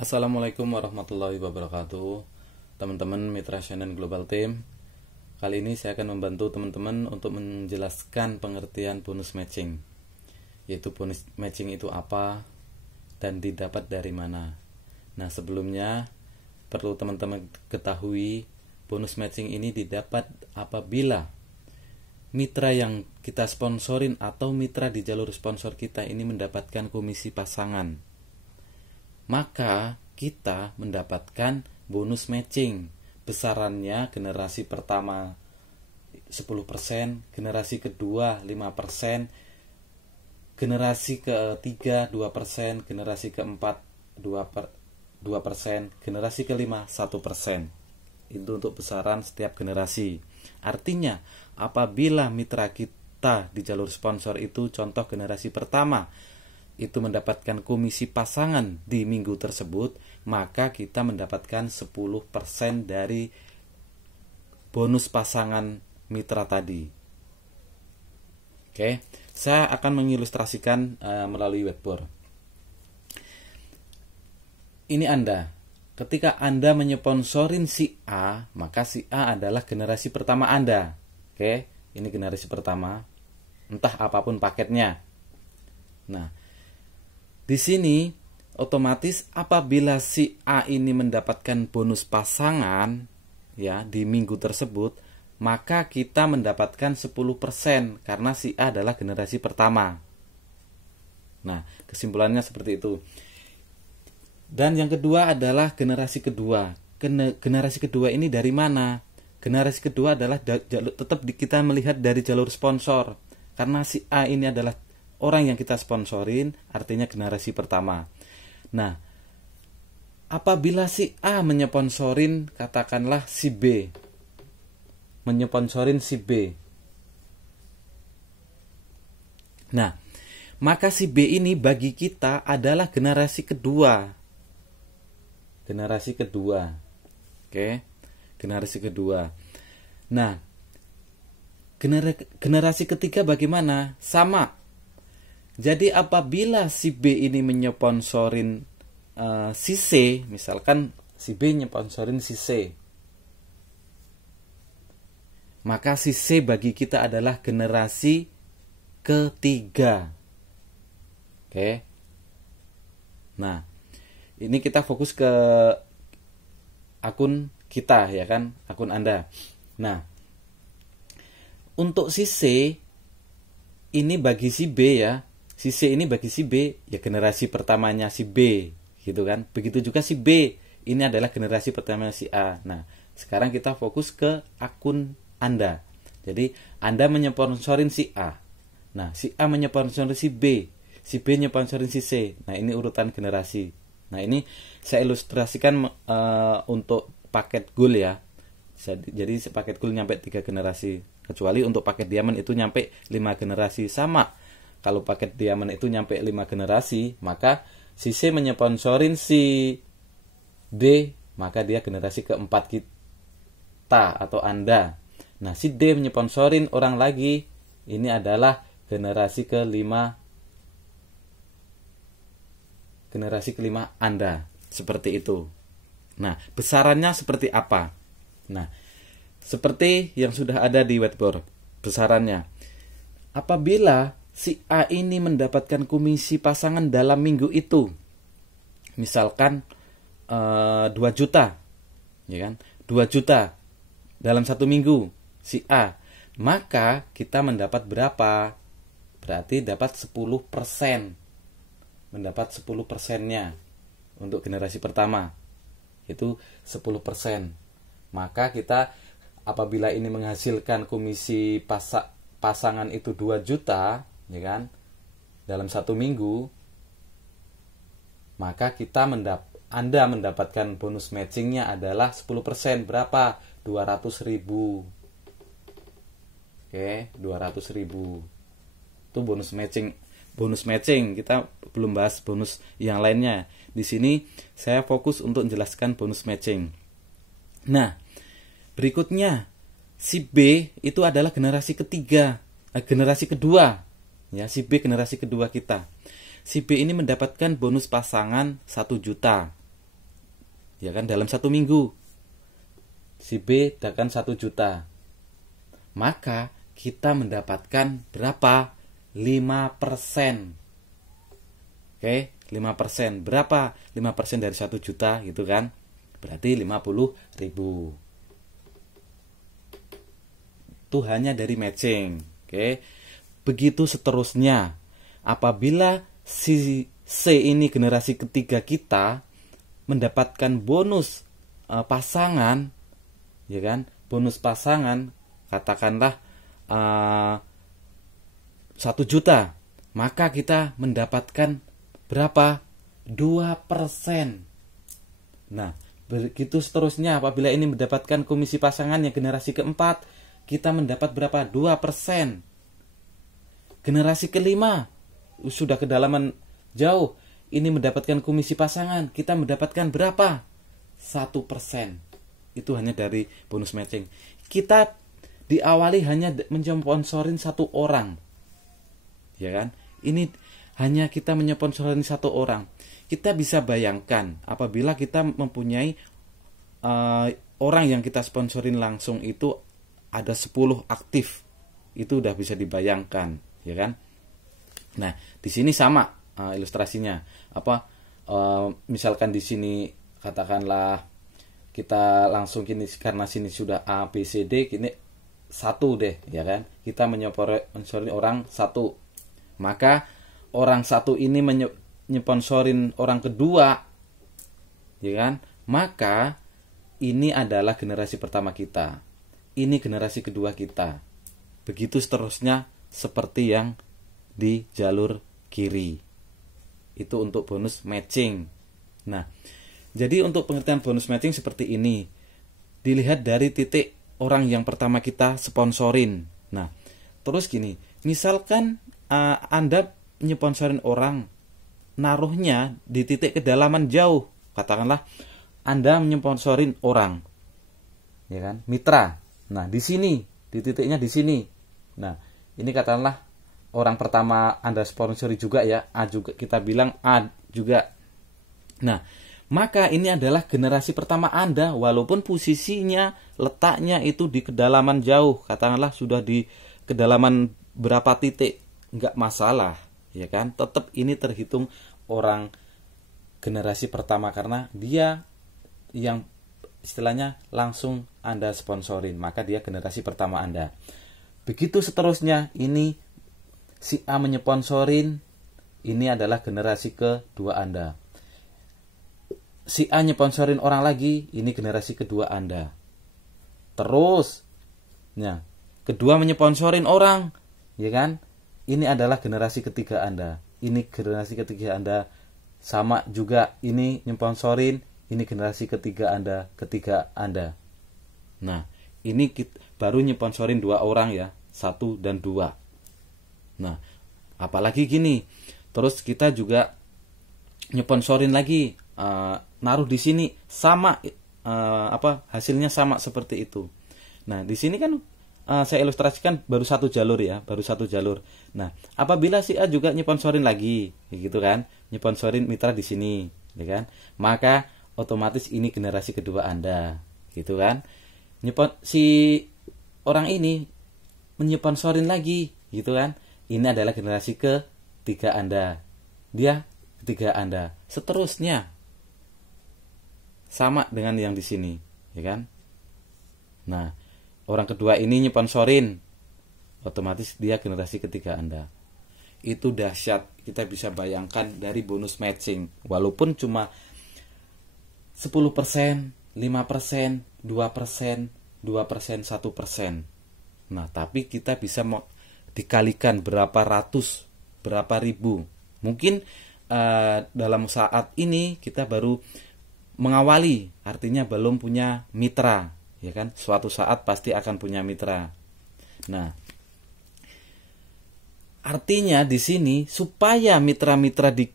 Assalamualaikum warahmatullahi wabarakatuh. Teman-teman Mitra Channel Global Team, kali ini saya akan membantu teman-teman untuk menjelaskan pengertian bonus matching, yaitu bonus matching itu apa dan didapat dari mana. Nah, sebelumnya perlu teman-teman ketahui, bonus matching ini didapat apabila mitra yang kita sponsorin atau mitra di jalur sponsor kita ini mendapatkan komisi pasangan, maka kita mendapatkan bonus matching. Besarannya generasi pertama 10%, generasi kedua 5%, generasi ketiga 2%, generasi keempat 2%, generasi kelima 1%. Itu untuk besaran setiap generasi. Artinya apabila mitra kita di jalur sponsor itu, contoh generasi pertama itu mendapatkan komisi pasangan di minggu tersebut, maka kita mendapatkan 10% dari bonus pasangan mitra tadi. Oke, saya akan mengilustrasikan melalui whiteboard. Ini Anda. Ketika Anda menyponsorin si A, maka si A adalah generasi pertama Anda. Oke, ini generasi pertama, entah apapun paketnya. Nah, di sini otomatis apabila si A ini mendapatkan bonus pasangan ya di minggu tersebut, maka kita mendapatkan 10% karena si A adalah generasi pertama. Nah, kesimpulannya seperti itu. Dan yang kedua adalah generasi kedua. Generasi kedua ini dari mana? Generasi kedua adalah tetap kita melihat dari jalur sponsor. Karena si A ini adalah orang yang kita sponsorin, artinya generasi pertama. Nah, apabila si A menyponsorin, katakanlah si B, menyponsorin si B. Nah, maka si B ini bagi kita adalah generasi kedua. Generasi kedua. Oke, generasi kedua. Nah, generasi ketiga bagaimana? Sama. Jadi apabila si B ini menyponsorin si C, misalkan si B menyponsorin si C, maka si C bagi kita adalah generasi ketiga. Oke. Nah, ini kita fokus ke akun kita ya kan, akun Anda. Nah, untuk si C ini bagi si B ya, si C ini bagi si B ya generasi pertamanya si B gitu kan. Begitu juga si B ini adalah generasi pertama si A. Nah, sekarang kita fokus ke akun Anda. Jadi Anda menyponsorin si A. Nah, si A menyponsorin si B. Si B menyponsorin si C. Nah, ini urutan generasi. Nah, ini saya ilustrasikan untuk paket gold ya. Jadi paket gold nyampe 3 generasi. Kecuali untuk paket diamond itu nyampe 5 generasi. Sama. Kalau paket diamond itu nyampe 5 generasi, maka si C menyponsorin si D, maka dia generasi keempat kita atau Anda. Nah, si D menyponsorin orang lagi, ini adalah generasi kelima. Generasi kelima Anda. Seperti itu. Nah, besarannya seperti apa? Nah, seperti yang sudah ada di whiteboard. Besarannya. Apabila si A ini mendapatkan komisi pasangan dalam minggu itu, misalkan 2 juta, ya kan? 2 juta dalam 1 minggu si A, maka kita mendapat berapa? Berarti dapat 10%. Mendapat 10%-nya untuk generasi pertama. Itu 10%. Maka kita apabila ini menghasilkan komisi pasangan itu 2 juta, ya kan, dalam 1 minggu, maka Anda mendapatkan bonus matchingnya adalah 10%. Berapa? 200.000. Oke, 200.000. Itu bonus matching. Bonus matching, kita belum bahas bonus yang lainnya. Di sini saya fokus untuk menjelaskan bonus matching. Nah, berikutnya si B itu adalah generasi kedua. Ya, si B generasi kedua kita. Si B ini mendapatkan bonus pasangan 1 juta. ya kan, dalam 1 minggu. Si B akan 1 juta. Maka kita mendapatkan berapa? 5%. Oke, 5%. Berapa 5% dari 1 juta gitu kan? Berarti 50.000. Itu hanya dari matching. Oke. Begitu seterusnya. Apabila si C ini generasi ketiga kita mendapatkan bonus pasangan, ya kan? Bonus pasangan katakanlah 1 juta. Maka kita mendapatkan berapa? 2%. Nah, begitu seterusnya. Apabila ini mendapatkan komisi pasangan yang generasi keempat, kita mendapat berapa? 2%. Generasi kelima, sudah kedalaman jauh, ini mendapatkan komisi pasangan, kita mendapatkan berapa? 1%. Itu hanya dari bonus matching. Kita diawali hanya menjamponsorin 1 orang. Ya kan? Ini hanya kita menyponsorin 1 orang. Kita bisa bayangkan apabila kita mempunyai orang yang kita sponsorin langsung itu ada 10 aktif. Itu udah bisa dibayangkan, ya kan? Nah, di sini sama ilustrasinya. Misalkan di sini katakanlah kita langsung gini, karena sini sudah A, B, C, D, gini 1 deh, ya kan? Kita menyponsorin orang 1. Maka orang 1 ini menyponsorin orang kedua, ya kan? Maka ini adalah generasi pertama kita. Ini generasi kedua kita. Begitu seterusnya seperti yang di jalur kiri. Itu untuk bonus matching. Nah, jadi untuk pengertian bonus matching seperti ini. Dilihat dari titik orang yang pertama kita sponsorin. Nah, terus gini, misalkan Anda nyponsorin orang, naruhnya di titik kedalaman jauh. Katakanlah Anda menyponsorin orang, ya kan, mitra. Nah, di sini, di titiknya di sini. Nah, ini katakanlah orang pertama Anda sponsori juga ya, A juga, kita bilang A juga. Nah, maka ini adalah generasi pertama Anda, walaupun posisinya, letaknya itu di kedalaman jauh. Katakanlah sudah di kedalaman berapa titik, nggak masalah, ya kan? Tetap ini terhitung orang generasi pertama karena dia yang istilahnya langsung Anda sponsorin, maka dia generasi pertama Anda. Begitu seterusnya, ini si A menyponsorin, ini adalah generasi kedua Anda. Si A nyponsorin orang lagi, ini generasi kedua Anda. Terus, nah, kedua menyponsorin orang, ya kan? Ini adalah generasi ketiga Anda. Ini generasi ketiga Anda. Sama juga, ini nyponsorin, ini generasi ketiga Anda, Nah, ini baru nyponsorin 2 orang ya, 1 dan 2. Nah, apalagi gini. Terus kita juga nyponsorin lagi, naruh di sini sama, hasilnya sama seperti itu. Nah, di sini kan saya ilustrasikan baru 1 jalur ya, baru 1 jalur. Nah, apabila si A juga nyponsorin lagi, gitu kan, nyponsorin mitra di sini, ya kan, maka otomatis ini generasi kedua Anda, gitu kan. Si orang ini menyponsorin lagi, gitu kan, ini adalah generasi ketiga Anda, dia ketiga Anda. Seterusnya sama dengan yang di sini, ya kan. Nah, orang kedua ini nyponsorin, otomatis dia generasi ketiga Anda. Itu dahsyat, kita bisa bayangkan dari bonus matching. Walaupun cuma 10%, 5%, 2%, 2%, 1%. Nah, tapi kita bisa dikalikan berapa ratus, berapa ribu. Mungkin dalam saat ini kita baru mengawali, artinya belum punya mitra, ya kan? Suatu saat pasti akan punya mitra. Nah, artinya di sini supaya mitra-mitra di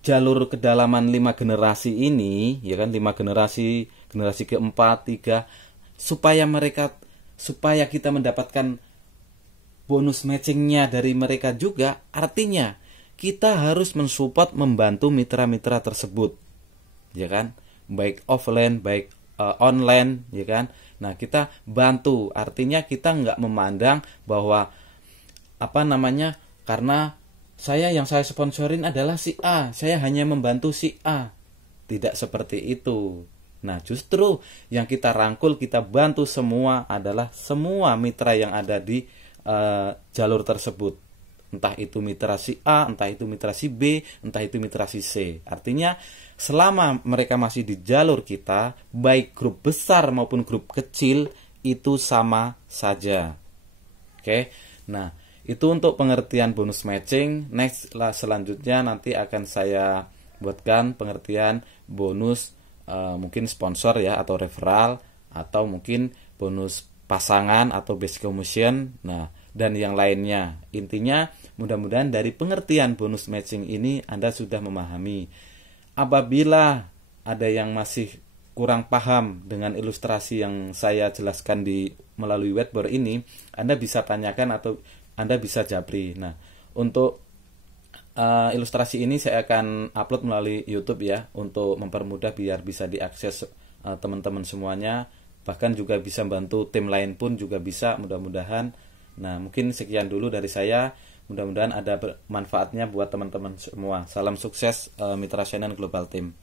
jalur kedalaman 5 generasi ini, ya kan, 5 generasi, generasi keempat, 3, supaya kita mendapatkan bonus matchingnya dari mereka juga, artinya kita harus mensupport, membantu mitra-mitra tersebut, ya kan? baik offline, baik online, ya kan. Nah, kita bantu, artinya kita nggak memandang bahwa karena yang saya sponsorin adalah si A, saya hanya membantu si A. Tidak seperti itu. Nah, justru yang kita rangkul, kita bantu semua adalah semua mitra yang ada di jalur tersebut. Entah itu mitra si A, entah itu mitra si B, entah itu mitra si C. Artinya selama mereka masih di jalur kita, baik grup besar maupun grup kecil, itu sama saja. Oke. Nah, itu untuk pengertian bonus matching. Next selanjutnya nanti akan saya buatkan pengertian bonus mungkin sponsor ya, atau referral, atau mungkin bonus pasangan atau basic commission. Nah, dan yang lainnya. Intinya mudah-mudahan dari pengertian bonus matching ini Anda sudah memahami. Apabila ada yang masih kurang paham dengan ilustrasi yang saya jelaskan melalui whiteboard ini, Anda bisa tanyakan atau Anda bisa japri. Nah, untuk ilustrasi ini saya akan upload melalui YouTube ya, untuk mempermudah biar bisa diakses teman-teman semuanya. Bahkan juga bisa bantu tim lain pun juga bisa, mudah-mudahan. Nah, mungkin sekian dulu dari saya. Mudah-mudahan ada manfaatnya buat teman-teman semua. Salam sukses Mitra Channel Global Team.